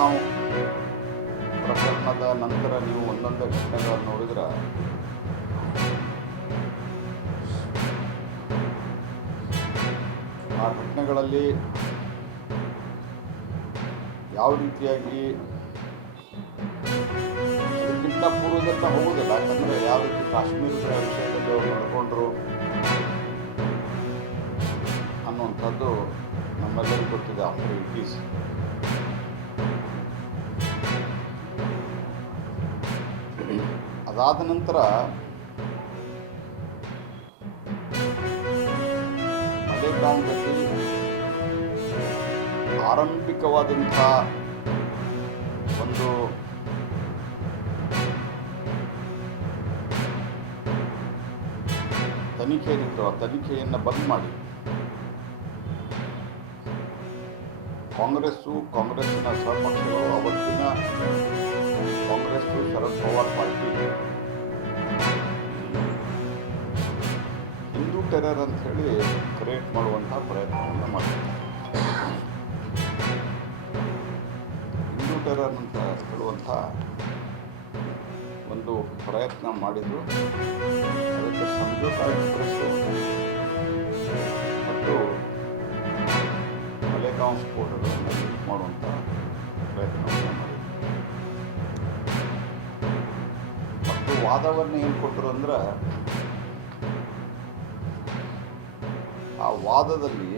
ಮಾಲೇಗಾಂವ್ ಪ್ರಕರಣದ ನಂತರ ನೀವು ಒಂದೊಂದೇ ಘಟನೆಗಳನ್ನು ನೋಡಿದ್ರೆ ಆ ಘಟನೆಗಳಲ್ಲಿ ಯಾವ ರೀತಿಯಾಗಿ ಅದಕ್ಕಿಂತ ಪೂರ್ವದತ್ತ ಹೋಗೋದಿಲ್ಲ. ಯಾಕಂದರೆ ಯಾವ ರೀತಿ ಕಾಶ್ಮೀರದ ವಿಷಯದಲ್ಲಿ ಅವರು ನಡ್ಕೊಂಡ್ರು ಅನ್ನುವಂಥದ್ದು ನಮ್ಮೆಲ್ಲರಿಗೂ ಗೊತ್ತಿದೆ. ಆಫ್ಟರ್ 80s ಅದಾದ ನಂತರ ಮಾಲೇಗಾಂವ್ದಲ್ಲಿ ಆರಂಭಿಕವಾದಂಥ ಒಂದು ತನಿಖೆ ಏನಿತ್ತು, ಆ ತನಿಖೆಯನ್ನು ಬಂದ್ ಮಾಡಿ ಕಾಂಗ್ರೆಸ್ಸಿನ ಸಹಪಕ್ಷಗಳು, ಅವತ್ತಿನ ಕಾಂಗ್ರೆಸ್ಸು ಶರದ್ ಪವಾರ್ ಪಾರ್ಟಿ ಹಿಂದೂ ಟೆರರ್ ಅಂತ ಹೇಳಿ ಕ್ರಿಯೇಟ್ ಮಾಡುವಂಥ ಪ್ರಯತ್ನವನ್ನು ಮಾಡಿದ್ರು. ಹಿಂದೂ ಟೆರರ್ ಅಂತ ಹೇಳುವಂಥ ಒಂದು ಪ್ರಯತ್ನ ಮಾಡಿದ್ರು. ಅದಕ್ಕೆ ಸಂಜೋತಾ ಎಕ್ಸ್‌ಪ್ರೆಸ್ಸು ಮತ್ತು ಮಾಲೇಗಾಂವ್ ಸ್ಫೋಟಗಳನ್ನು ಲಿಂಕ್ ಮಾಡುವಂಥ ಪ್ರಯತ್ನವನ್ನು ಮಾಡಿದ್ರು. ಮತ್ತು ವಾದವನ್ನು ಏನು ಕೊಟ್ಟರು ಅಂದ್ರೆ, ಆ ವಾದದಲ್ಲಿ